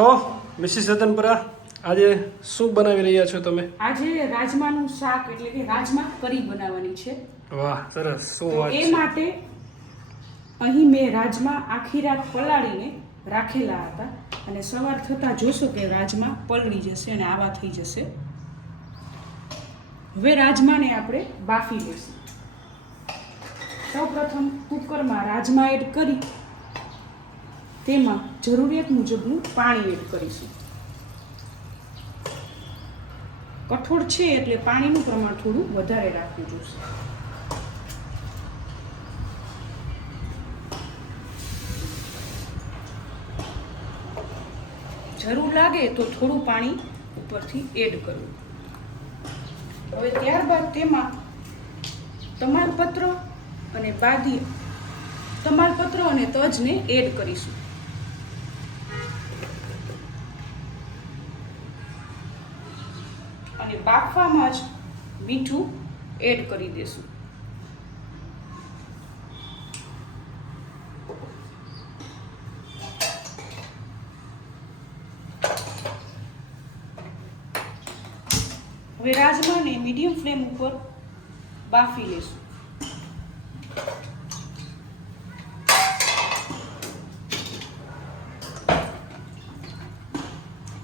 તો મિસિસ રતનપુરા આજે શું બનાવી રહ્યા છો તમે? આજે રાજમાનું શાક એટલે કે રાજમા કરી બનાવવાની છે. વાહ સરસ. શું વાત એ છે. માટે અહીં મેં રાજમા આખી રાત પલાળીને રાખેલા હતા અને સવાર થતાં જોશો કે રાજમા પલળી જશે અને આવા થઈ જશે. હવે રાજમાને આપણે બાફી લઈશું. સૌપ્રથમ કુકરમાં રાજમા એડ કરી તેમાં જરૂરિયાત મુજબનું પાણી એડ કરીશું. કઠોળ છે એટલે પાણીનું પ્રમાણ થોડું વધારે રાખવું જોઈશે. જરૂર લાગે તો થોડું પાણી ઉપરથી એડ કરવું. હવે ત્યારબાદ તેમાં તમાલપત્ર અને તમાલપત્ર અને તજને એડ કરીશું. અને બાફવામાં જ મીઠું એડ કરી દેશું. હવે રાજમાને મીડિયમ ફ્લેમ ઉપર બાફી લેશું.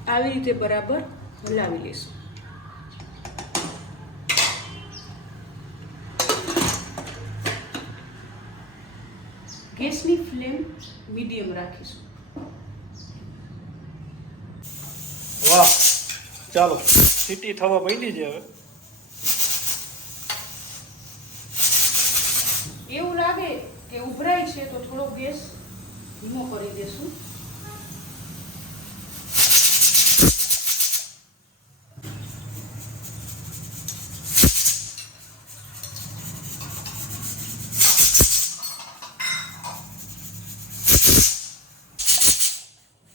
આવી રીતે બરાબર હલાવી લેશું. ગેસની ફ્લેમ મીડિયમ રાખીશું. વાહ ચાલો સીટી થવા માંડી છે. હવે એવું લાગે કે ઉભરાય છે તો થોડો ગેસ ધીમો કરી દેશું.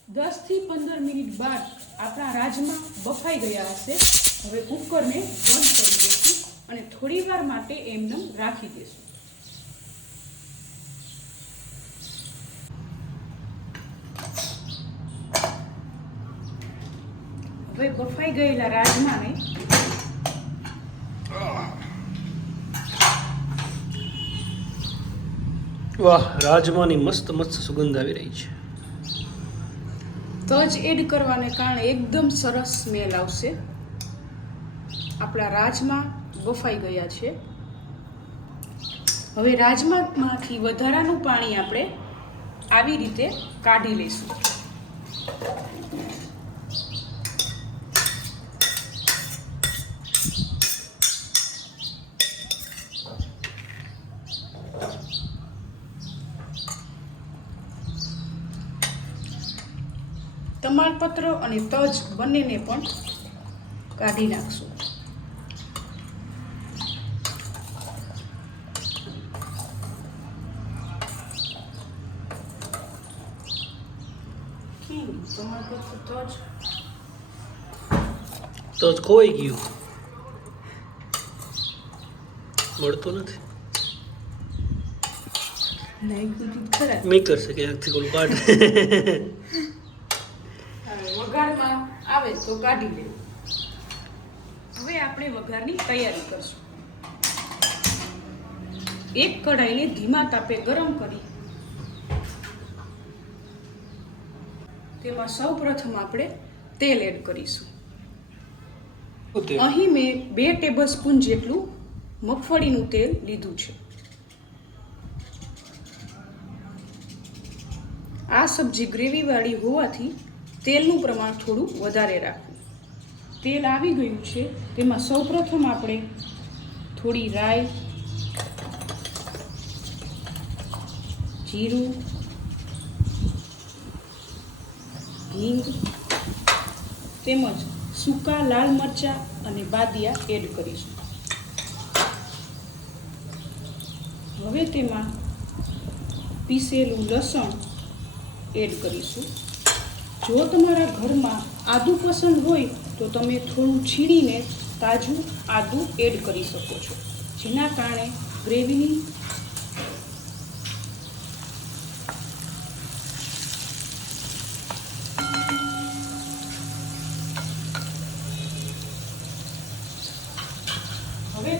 દસ થી 15 મિનિટ બાદ આપણા રાજમા બફાઈ ગયા હશે. હવે કુકરને બંધ કરી દઈશું અને થોડી વાર માટે એમને રાખી દઈશું. હવે બફાઈ ગયેલા રાજમાને વાહ રાજમાની મસ્ત મસ્ત સુગંધ આવી રહી છે. તજ એડ કરવાને કારણે એકદમ સરસ સ્મેલ આવશે. આપણા રાજમા બફાઈ ગયા છે. હવે રાજમામાંથી વધારાનું પાણી આપણે આવી રીતે કાઢી લઈશું. તમાલપત્ર અને તજ બંનેને પણ કાઢી નાખશું. તમાલપત્ર તો જ ખોઈ ગયું, મળતું નથી. મેં કરશે કે આથી કોલું કાઢ વઘારમાં આવે તો કાઢી લે. હવે આપણે વઘારની તૈયારી કરશું. એક કઢાઈને ધીમા તાપે ગરમ કરી તેમાં સૌપ્રથમ આપણે તેલ એડ કરીશું. અહીં મેં 2 ટેબલસ્પૂન જેટલું મગફળીનું તેલ લીધું છે. આ સબ્જી ગ્રેવીવાળી હોવાથી તેલનું પ્રમાણ થોડું વધારે રાખવું. તેલ આવી ગયું છે તેમાં સૌપ્રથમ આપણે થોડી રાઈ, જીરું, હિંગ તેમજ સૂકા લાલ મરચાં અને બાદિયા એડ કરીશું. હવે તેમાં પીસેલું લસણ એડ કરીશું. જો તમારા ઘરમાં આદું પસંદ હોય તો તમે થોડું છીણીને તાજું આદું એડ કરી શકો છો, જેના કારણે ગ્રેવીની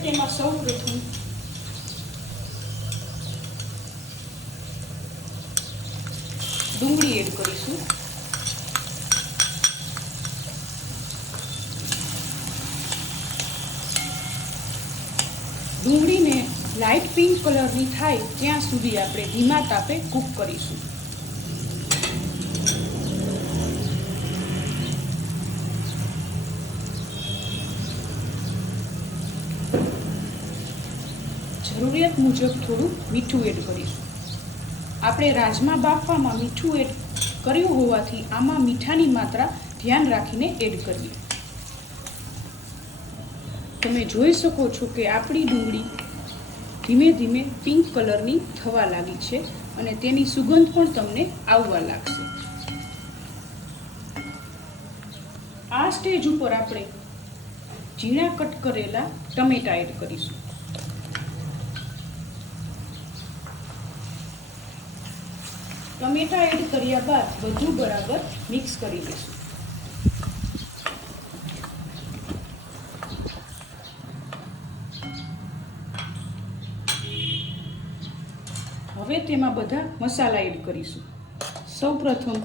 તેમાં સૌપ્રથમ ડુંગળી એડ કરીશું. ડુંગળીને લાઇટ પિંક કલરની થાય ત્યાં સુધી આપણે ધીમા તાપે કૂક કરીશું. જરૂરિયાત મુજબ થોડું મીઠું એડ કરીશું. આપણે રાજમા બાફવામાં મીઠું એડ કર્યું હોવાથી આમાં મીઠાની માત્રા ધ્યાન રાખીને એડ કરવી. તમે જોઈ શકો છો કે આપણી ડુંગળી ધીમે ધીમે પિંક કલરની થવા લાગી છે અને તેની સુગંધ પણ તમને આવવા લાગશે. આ સ્ટેજ ઉપર આપણે ઝીણા કટ કરેલા ટમેટા એડ કરીશું. ટમેટા એડ કર્યા બાદ બધું બરાબર મિક્સ કરી દઈશું. હવે તેમાં બધા મસાલા એડ કરીશું. સૌપ્રથમ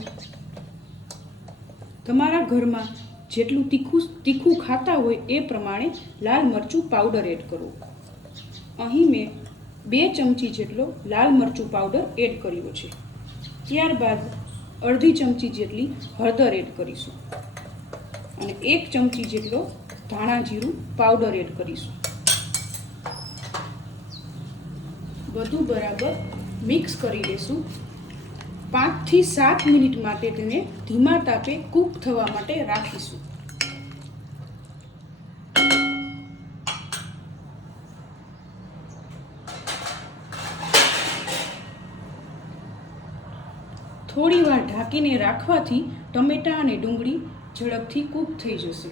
તમારા ઘરમાં જેટલું તીખું ખાતા હોય એ પ્રમાણે લાલ મરચું પાવડર એડ કરો. અહીં મેં 2 ચમચી જેટલો લાલ મરચું પાવડર એડ કર્યો છે. ત્યારબાદ અડધી ચમચી જેટલી હળદર એડ કરીશું અને 1 ચમચી જેટલો ધાણા જીરું પાવડર એડ કરીશું. બધું બરાબર મિક્સ કરી લઈશું. 5 થી 7 મિનિટ માટે તેને ધીમા તાપે કૂક થવા માટે રાખીશું. થોડી વાર ઢાંકીને રાખવાથી ટમેટાં અને ડુંગળી ઝડપથી કૂક થઈ જશે.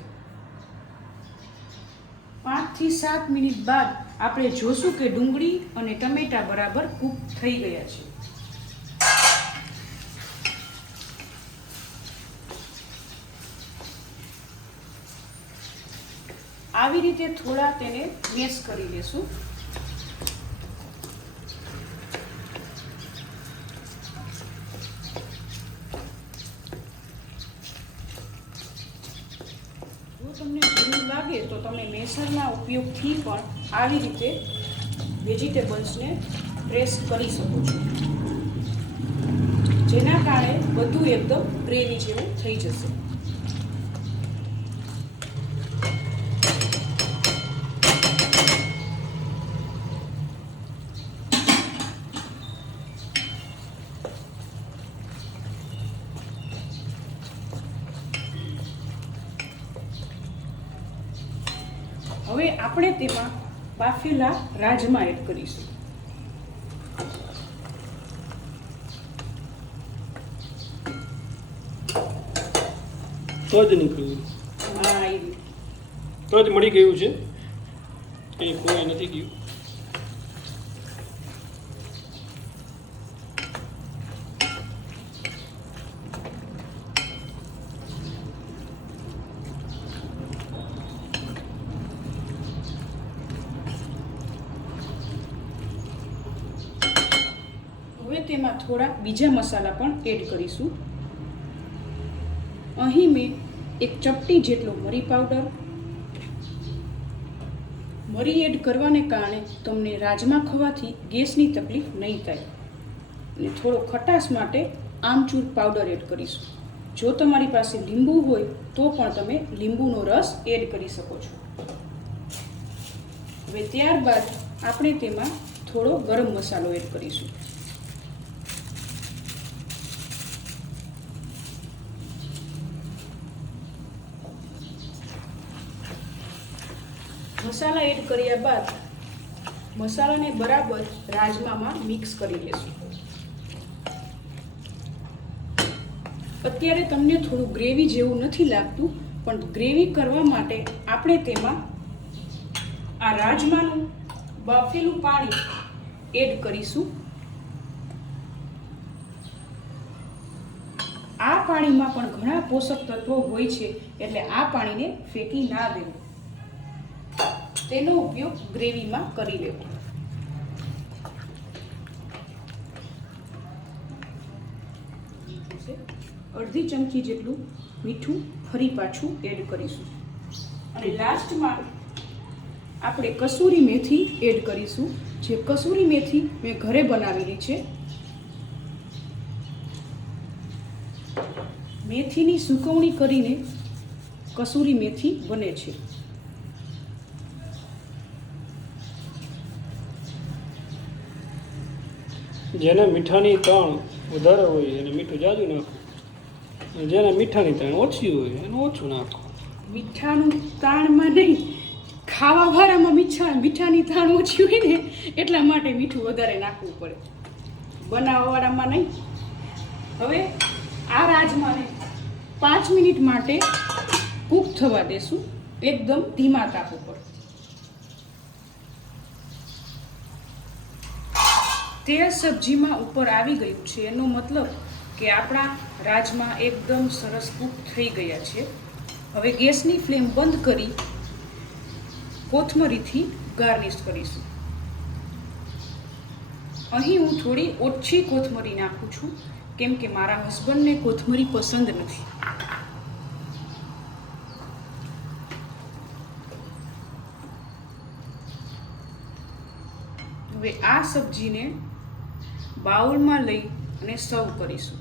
5 થી 7 મિનિટ બાદ આપણે જોશું કે ડુંગળી અને ટમેટાં બરાબર કૂક થઈ ગયા છે. આવી રીતે થોડા તેને મેશ કરી લેશું. તમને જરૂર લાગે તો તમે મેસરના ઉપયોગથી પણ આવી રીતે વેજીટેબલ્સને પ્રેસ કરી શકો છો, જેના કારણે બધું એકદમ ગ્રેવી જેવું થઈ જશે. હવે આપણે તેમાં બાફેલા રાજમા એડ કરીશું. તો જ નીકળ્યું, તો જ મળી ગયું છે, કંઈ કોઈ નથી ગયું. હવે તેમાં થોડા બીજા મસાલા પણ એડ કરીશું. અહીં મેં 1 ચપટી જેટલો મરી પાવડર, મરી એડ કરવાને કારણે તમને રાજમા ખવાથી ગેસની તકલીફ નહીં થાય. અને થોડો ખટાશ માટે આમચૂર પાવડર એડ કરીશું. જો તમારી પાસે લીંબુ હોય તો પણ તમે લીંબુનો રસ એડ કરી શકો છો. હવે ત્યારબાદ આપણે તેમાં થોડો ગરમ મસાલો એડ કરીશું. મસાલા એડ કર્યા બાદ મસાલાને બરાબર રાજમામાં મિક્સ કરી લેશું. અત્યારે તમને થોડું ગ્રેવી જેવું નથી લાગતું, પણ ગ્રેવી કરવા માટે આપણે તેમાં આ રાજમાનું બાફેલું પાણી એડ કરીશું. આ પાણીમાં પણ ઘણા પોષક તત્વો હોય છે, એટલે આ પાણીને ફેંકી ના દેવું. તેનો ઉપયોગ ગ્રેવીમાં કરી લેવો. અડધી ચમચી જેટલું મીઠું ફરી પાછું એડ કરીશું અને લાસ્ટમાં આપણે કસૂરી મેથી એડ કરીશું. જે કસૂરી મેથી મેં ઘરે બનાવેલી છે. મેથીની સૂકવણી કરીને કસૂરી મેથી બને છે. જેને મીઠાની તાણ વધારે હોય એને મીઠું જાજુ નાખવું, અને જેને મીઠાની તાણ ઓછી હોય એનું ઓછું નાખવું. મીઠાનું તાણમાં નહીં, ખાવાવાળામાં મીઠાની તાણ ઓછી હોય ને એટલા માટે મીઠું વધારે નાખવું પડે, બનાવવાવાળામાં નહીં. હવે આ રાજમાને 5 મિનિટ માટે કૂક થવા દેશું, એકદમ ધીમા તાપ ઉપર. તેલ સબ્જીમાં ઉપર આવી ગયું છે, એનો મતલબ કે આપણા રાજમા એકદમ સરસ કૂક થઈ ગયા છે. હવે ગેસની ફ્લેમ બંધ કરી કોથમરીથી ગાર્નિશ કરીશું. અહીં હું થોડી ઓછી કોથમરી નાખું છું, કેમ કે મારા હસબન્ડને કોથમરી પસંદ નથી. હવે આ સબ્જીને બાઉલમાં લઈ અને સર્વ કરીશું.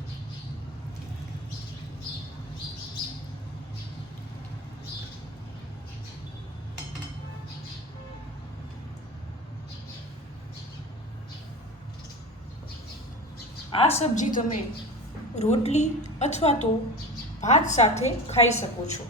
આ સબ્જી તમે રોટલી અથવા તો ભાત સાથે ખાઈ શકો છો.